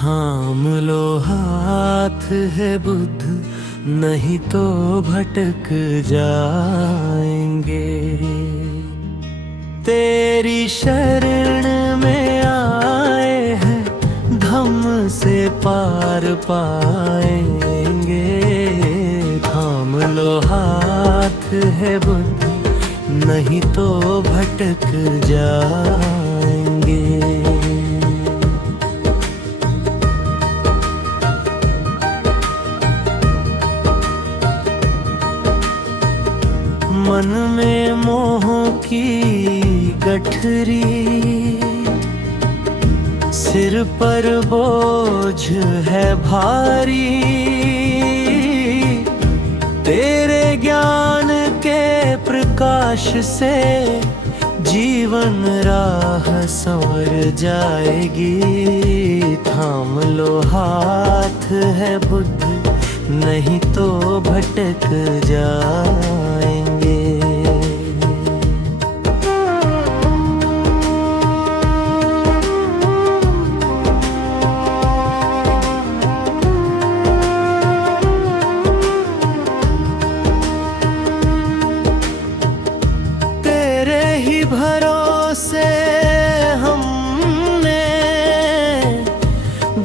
थाम लो हाथ है बुद्ध, नहीं तो भटक जाएंगे। तेरी शरण में आए हैं, धम्म से पार पाएंगे। थाम लो हाथ है बुद्ध, नहीं तो भटक जाएंगे। मन में मोह की गठरी, सिर पर बोझ है भारी। तेरे ज्ञान के प्रकाश से जीवन राह संवर जाएगी। थाम लो हाथ है बुद्ध, नहीं तो भटक जाएंगे। तेरे ही भरोसे हमने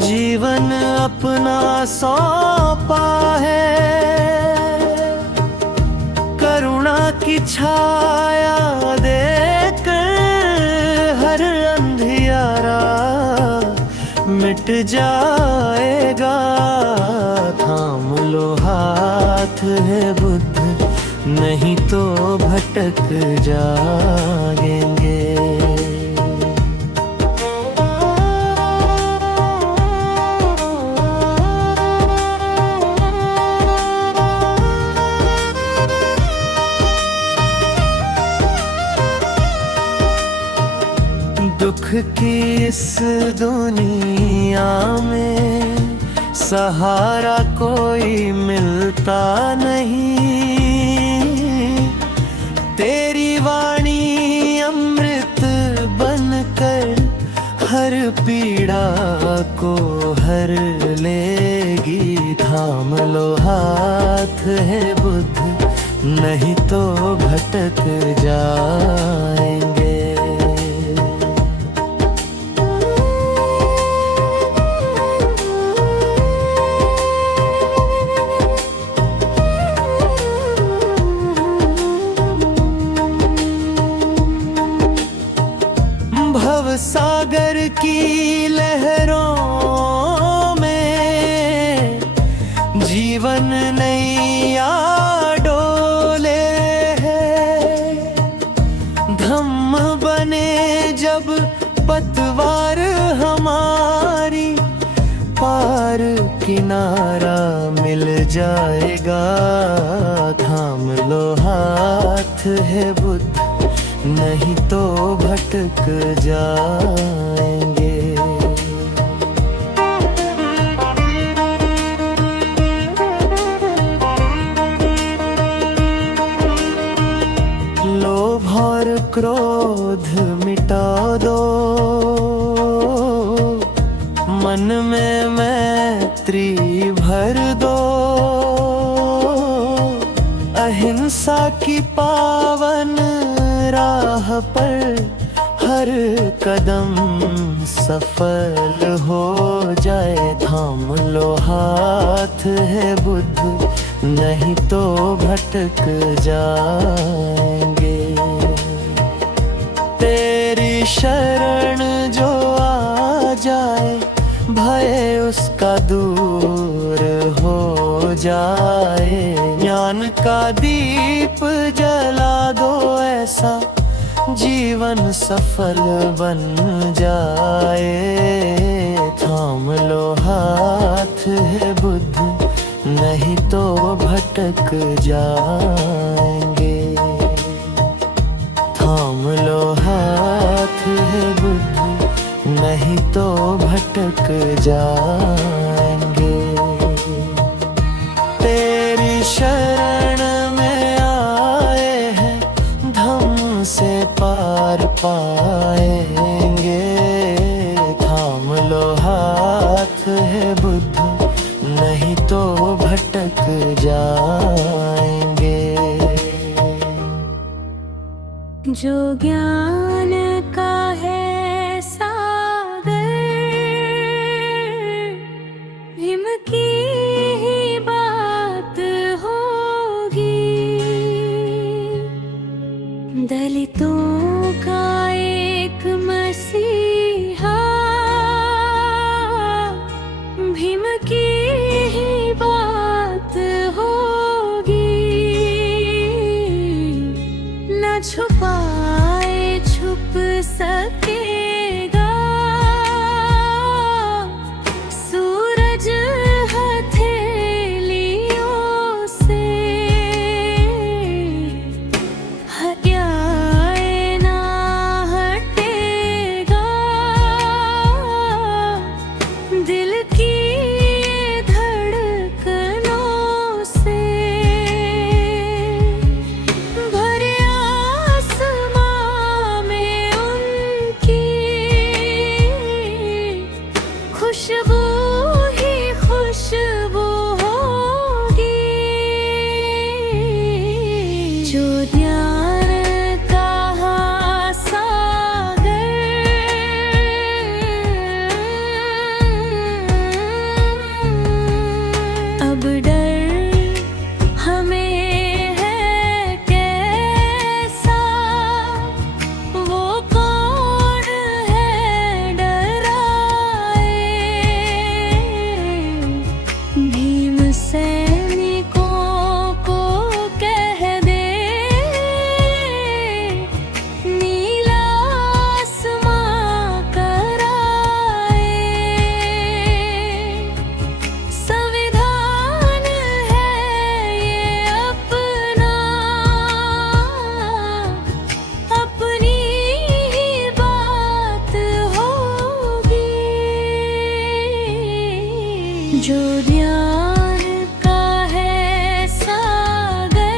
जीवन अपना सौंपा है। करुणा की छाया देकर हर अंधियारा मिट जाएगा। थाम लो हाथ है बुद्ध, नहीं तो भटक जाएंगे। दुख की इस दुनिया में सहारा कोई मिलता नहीं। तेरी वाणी अमृत बनकर हर पीड़ा को हर लेगी। थाम लो हाथ है बुद्ध, नहीं तो भटक जाएंगे। भव सागर की लहरों में जीवन नैया डोले है। धम्म बने जब पतवार हमारी, पार किनारा मिल जाएगा। थाम लो हाथ है बुद्ध, नहीं तो भटक जाएंगे। लोभ और क्रोध मिटा दो, मन में मैत्री भर दो। अहिंसा की पावन राह पर हर कदम सफल हो जाए। थाम लो हाथ है बुद्ध, नहीं तो भटक जाएंगे। तेरी शरण जो आ जाए, भय उसका दूर हो जाए। ज्ञान का दीप जला दो ऐसा, जीवन सफल बन जाए। थाम लो हाथ है बुद्ध, नहीं तो भटक जाएंगे। थाम लो हाथ है बुद्ध, नहीं तो भटक जाएंगे। तेरी शरण में आए हैं, धम्म से पार पाएंगे। थाम लो हाथ जाएंगे। जो ज्ञान का है सागर, भीम की ही बात होगी। दलितों का एक मसीहा, भीम की ही बात होगी। न छुपाए छुप सकेगा सूरज हथेलियों से। हत्याए ना हटेगा दिल की धड़कनों से। भरे आसमां में उनकी खुशबू ही खुशबू होगी। जो ज्ञान का सागर, अब डर हमें है कैसा, वो कौन है डराए। भीम सैनिकों को कह दे, नीला आसमां कराए। संविधान है ये अपना, अपनी ही बात होगी। जो ज्ञान का है सागर,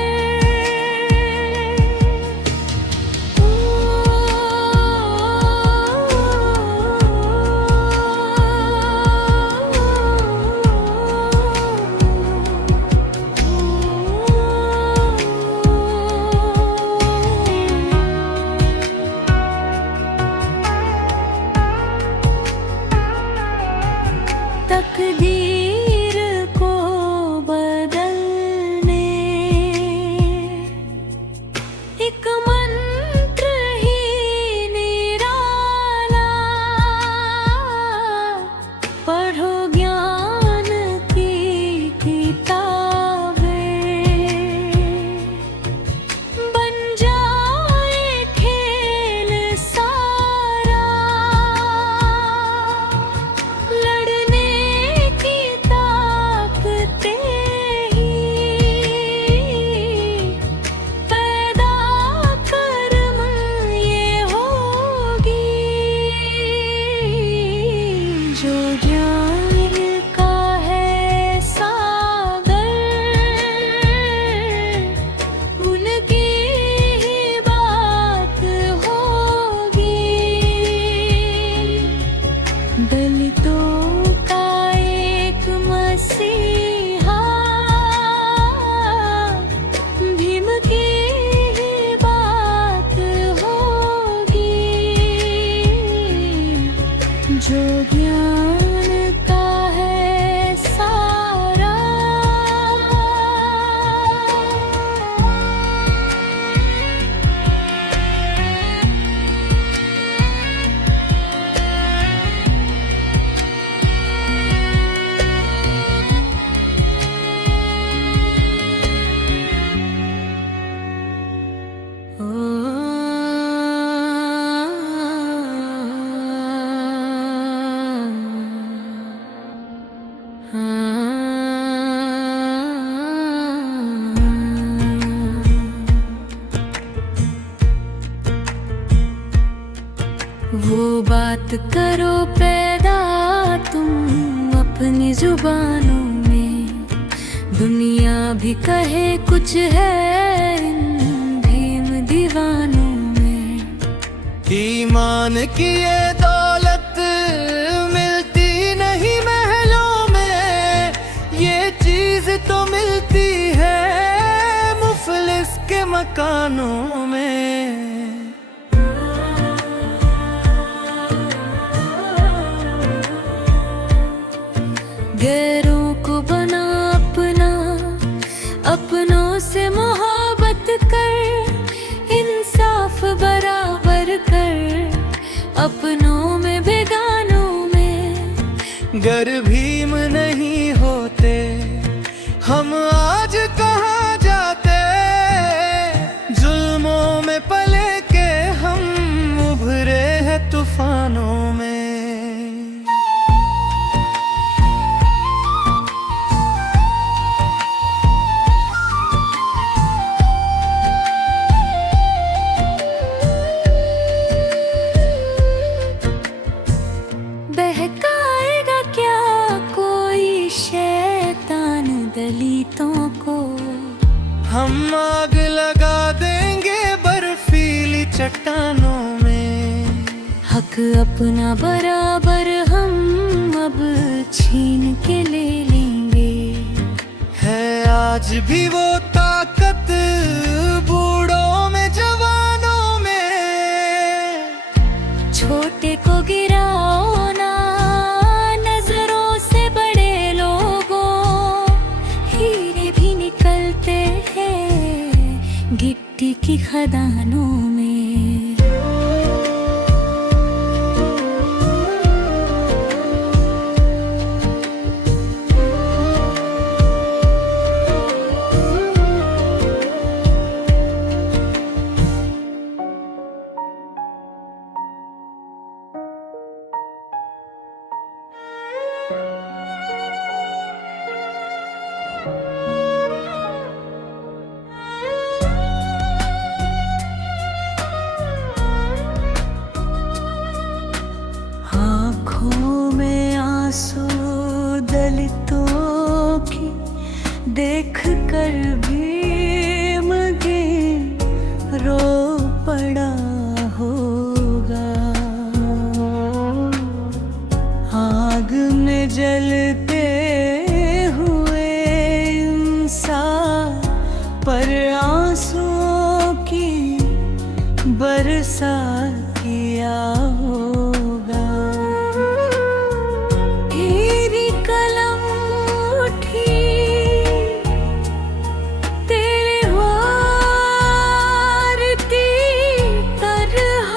तकदीर को बदलने एक मंत्र ही निराला। पढ़ो ज्ञान की किताबें, बन जाए खेल सारा। लड़ने की ताकतें ही पैदा कर्म ये होगी। जो ज्ञान का है सागर, उनकी ही बात होगी। दलितों का एक मसीहा, भीम की ही बात होगी। जो ज्ञान का है सारा। वो बात करो पैदा तुम अपनी जुबानों में, दुनिया भी कहे कुछ है इन भीम दीवानों में। ईमान की ये दौलत मिलती नहीं महलों में, ये चीज तो मिलती मकानों में। गैरों को बना अपना, अपनों से मोहब्बत कर, इंसाफ बराबर कर, अपनों में बेगानों में। गर भीम नहीं होते हम आज कहाँ जाते, जुल्मों में पले के हम उभरे हैं तूफानों में। बहकाएगा क्या कोई शैतान दलितों को, हम आग लगा देंगे बर्फीली चट्टानों में। हक अपना बराबर हम अब छीन के ले लेंगे। है आज भी वो ताकत बूढ़ों में जवानों में। छोटे को गिराओ ना नजरों से बड़े लोगों, हीरे भी निकलते हैं गिट्टी की खदानों में। आँखों में आंसू दलितों की देख कर भी मगे रो पड़ा होगा। आग में जलते हुए इंसान पर आंसुओं की बरसात किया होगा। तेरी कलम उठी तेरे वार की तरह,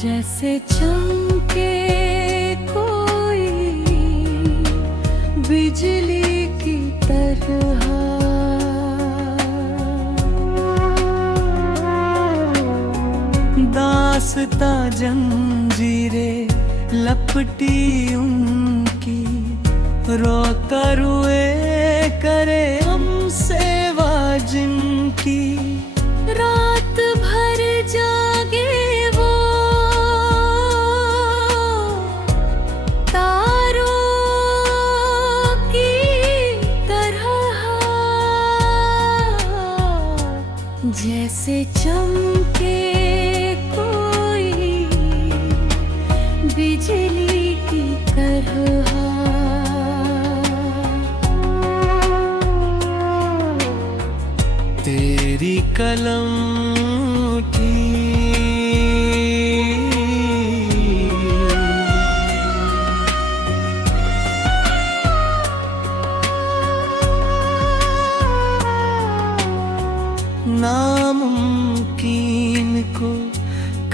जैसे चमके कोई बिजली की तरह। दास्ता जंजीरें लपटी उनकी, रोता रुए करे हम सेवा जिनकी। रात भर जागे वो तारों की तरह, जैसे चमके कोई बिजली की तरह। तेरी कलम उठी नामुमकिन को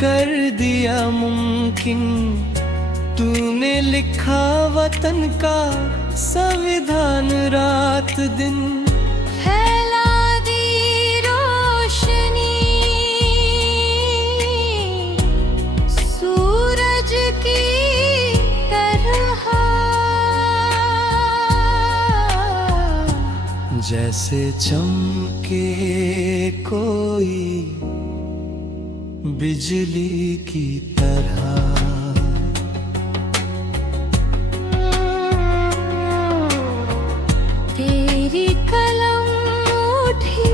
कर दिया मुमकिन। तूने लिखा वतन का संविधान रात दिन। फैला दी रोशनी सूरज की तरह, जैसे चमके कोई बिजली की तरह। तेरी कलम उठी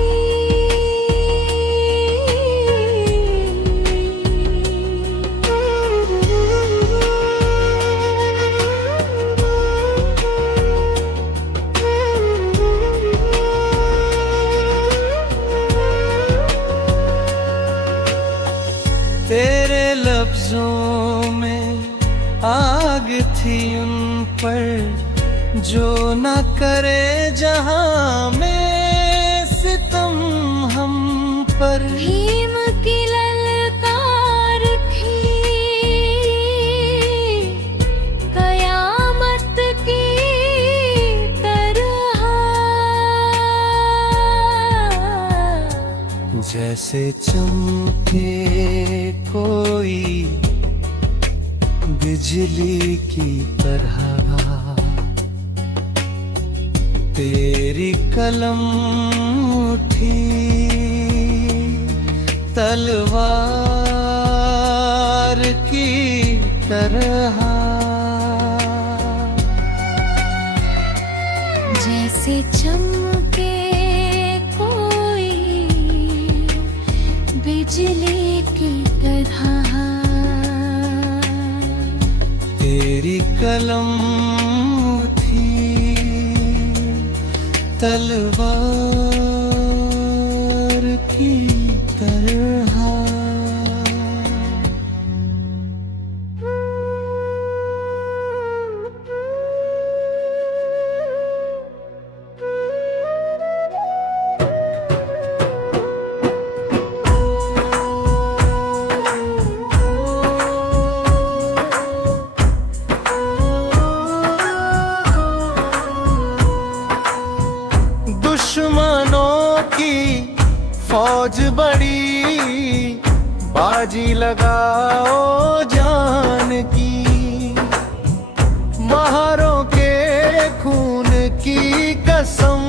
तेजों में आग थी उन पर, जो न करे जहां में सितम हम पर। भीम की ललकार थी कयामत की तरह, जैसे चमके कोई बिजली की तरह, तेरी कलम उठी तलवार की तरह। जैसे चमके कोई बिजली की तरह, तेरी कलम थी तलवार की तरह। दुश्मनों की फौज बड़ी, बाजी लगाओ जान की। महारों के खून की कसम,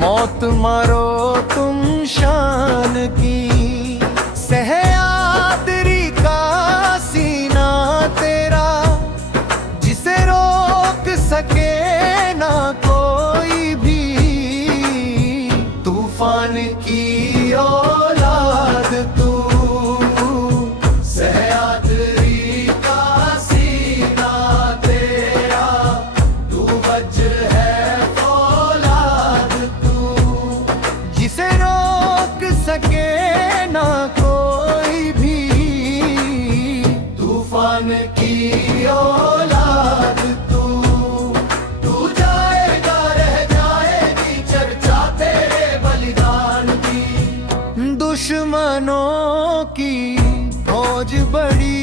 मौत मारो तुम शान की। सह्याद्री का सीना तेरा, जिसे रोक सके ना कोई भी। तूफान की औलाद तू, सह्याद्री का सीना तेरा। तू वज्र है औलाद तू, जिसे रोक सके ना कोई भी। तूफान की औलाद तू, तू जाएगा रह जाएगी चर्चा तेरे बलिदान की। दुश्मनों की फौज बड़ी,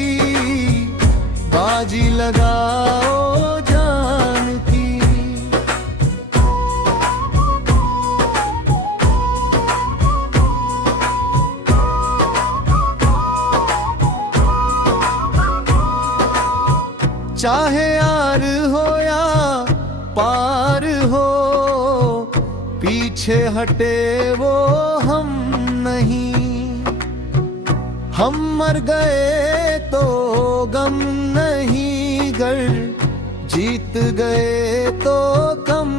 बाजी लगाओ जान की। चाहे यार हो या पार हो, पीछे हटे वो हम नहीं। हम मर गए तो गम नहीं, गर जीत गए तो कम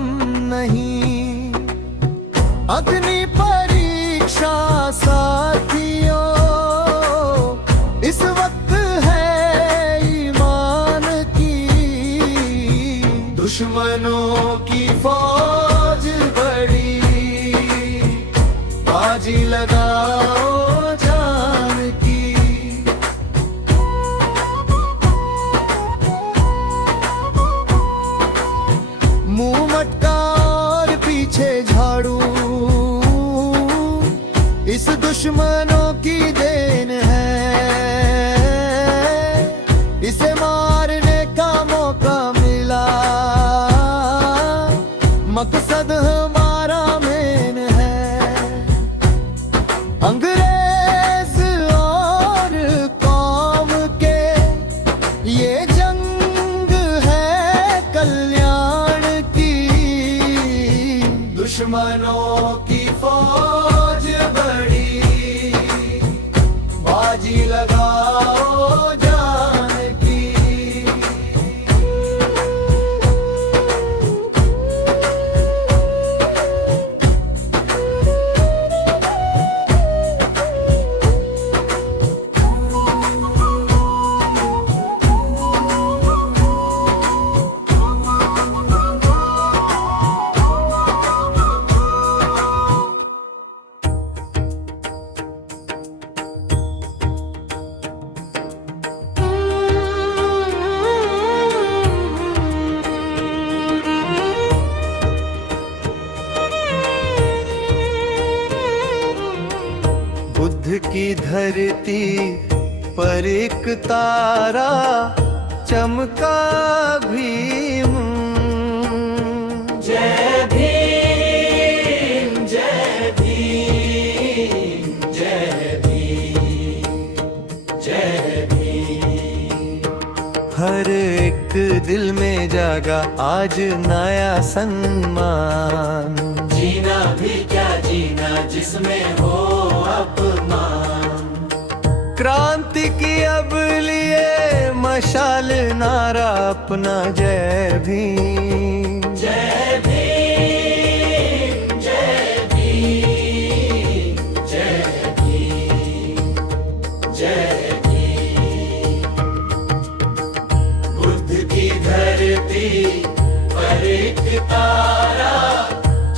नहीं। अग्नि परीक्षा साथियों इस वक्त है ईमान की। दुश्मनों की फौज बड़ी, बाजी लगाओ जान की। मुंह मटका और पीछे झाड़ू, इस दुश्मनों की देन है। इसे मारने का मौका मिला, मकसद हमारा मेन है। अंग्रेज और कौम के ये जंग है कल्याण की। दुश्मनों की फौज बड़ी, बुद्ध की धरती पर एक तारा चमका भीम। जय भीम जय भीम जय भीम जय भीम। हर एक दिल में जागा आज नया सम्मान। जीना भी क्या जीना जिसमें हो अपमान। क्रांति की अब लिए मशाल नारा अपना जय भीम। जय भीम जय भीम जय भीम जय भीम। बुद्ध की धरती पर एक तारा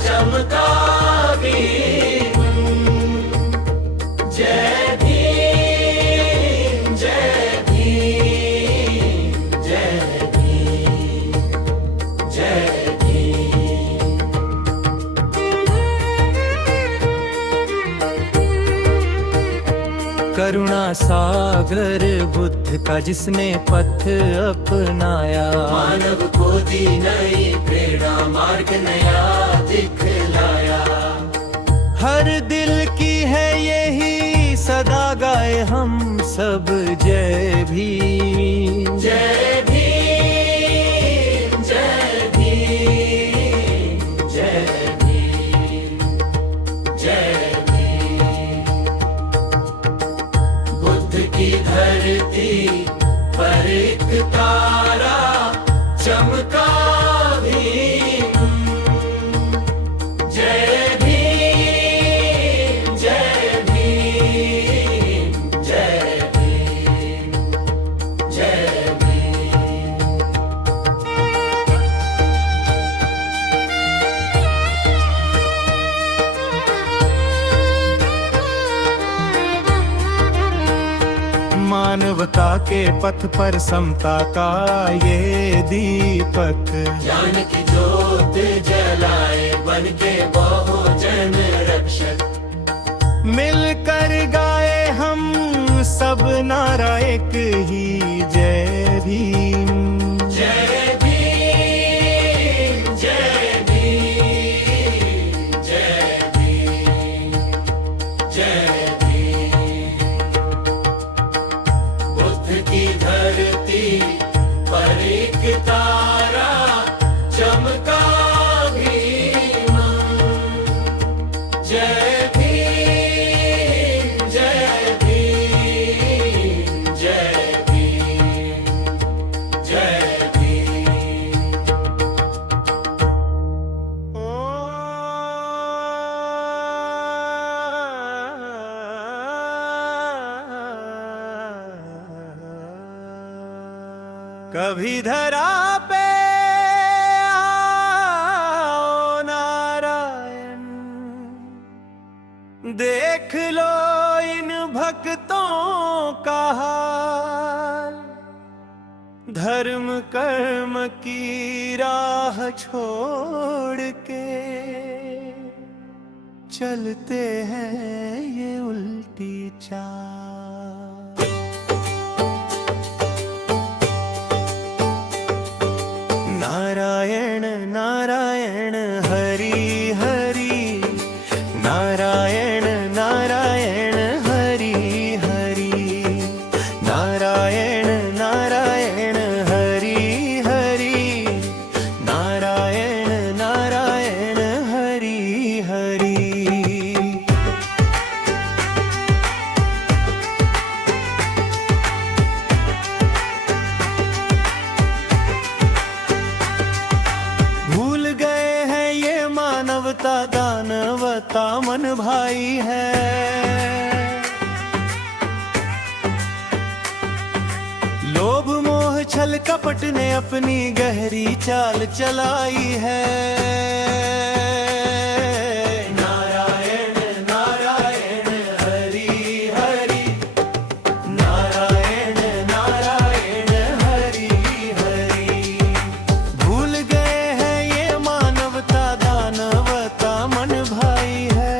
चमका भीम। जय भीम जय भीम जय भीम जय भीम। करुणा सागर बुद्ध का जिसने पथ अपनाया। मानव को दी नई प्रेरणा मार्ग नया दिखलाया। हर दिल की है यही सदा गाए हम सब जय भीम। जय भीम जय भीम जय भीम जय भीम। बुद्ध की धरती पर एक तारा चमका भीम। जय भीम जय भीम जय भीम जय भीम। मानवता के पथ पर समता का ये दीपक। ज्ञान की ज्योत जलाए बन के बहुजन रक्षक। मिलकर गाए हम सब नारा एक ही जय भीम। जय भीम जय भीम जय भीम जय भीम। बुद्ध की धरती पर एक तारा चमका भीम। जय भीम जय भीम जय भीम जय भीम। कभी धरा पे आओ नारायण। देख लो इन भक्तों का हाल। धर्म कर्म की राह छोड़ के चलते हैं ये उल्टी चाल। नारायण नारायण हरि हरि। नारायण नारायण हरि हरि। नारायण नारायण हरि हरि। नारायण नारायण हरि हरि। भूल गए हैं ये मानवता दानवता मन भाई है। लोभ मोह छल कपट ने अपनी गहरी चाल चलाई है। नारायण नारायण हरि हरि। नारायण नारायण हरि हरि। भूल गए हैं ये मानवता दानवता मन भाई है।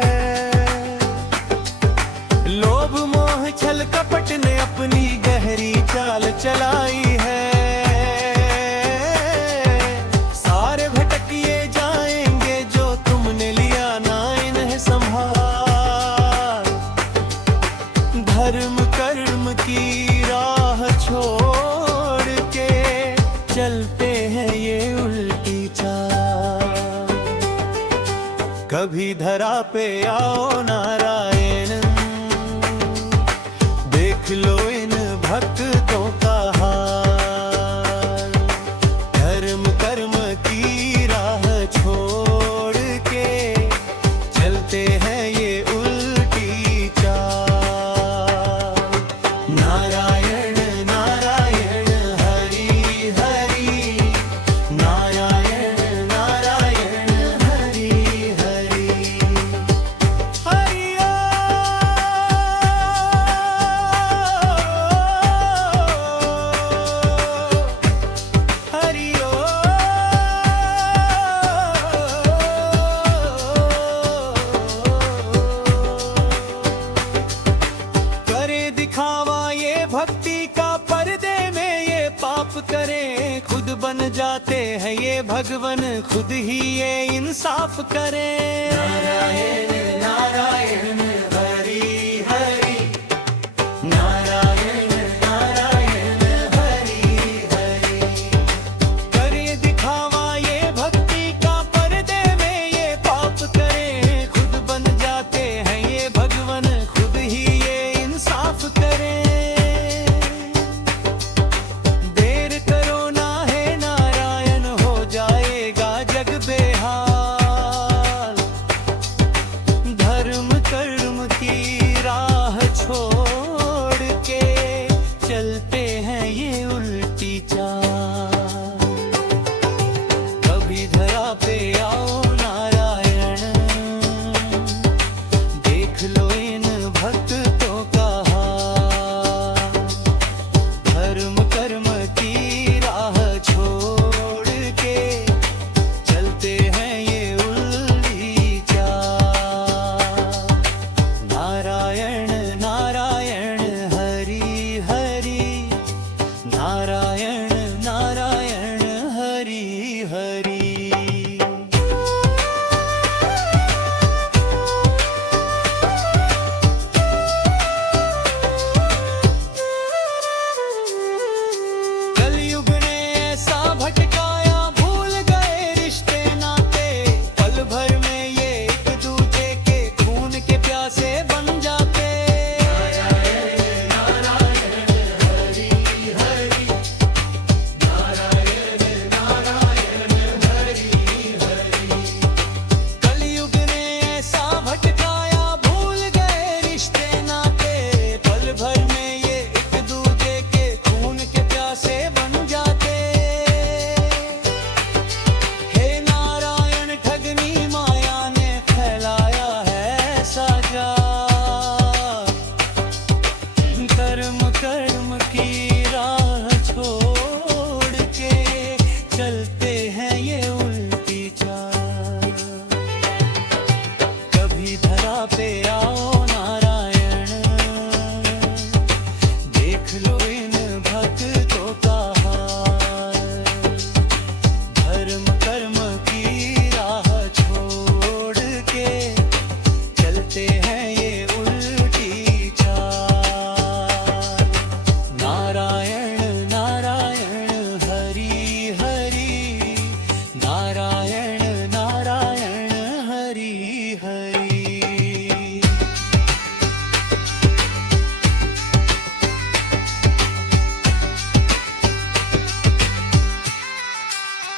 धर्म कर्म की राह छोड़ के चलते हैं ये उल्टी चाल। कभी धरा पे आओ नारायण, देख लो इन भक्तों का हाल। धर्म कर्म की राह छोड़ के चलते हैं ये उल्टी चाल। नारायण नारायण हरि हरि, नारायण नारायण हरि हरि। हरि करे दिखावा ये भक्ति का, पर्दे में ये पाप करें। खुद बन जाते हैं ये भगवन, खुद ही ये इंसाफ करें। नारायण नारायण हरि हरि, नारायण नारायण हरि हरि। करे दिखावा ये भक्ति का, पर्दे में ये पाप करें। खुद बन जाते हैं ये भगवन, खुद ही ये इंसाफ करें। देर करो ना है नारायण, हो जाएगा जग बेहाल। धर्म कर्म की राह छोड़ के चलते हैं ये उल्टी चाल। कभी धरा पे आओ नारायण, देख लो इन भक्तों का हाल। धर्म कर्म की राह छोड़ के चलते हैं ये उल्टी चाल। नारायण नारायण हरि हरि, नारायण नारायण हरि हरि। कलयुग ने ऐसा भटकाया, भूल गए रिश्ते नाते। पल भर में ये एक दूजे के खून के प्यासे बन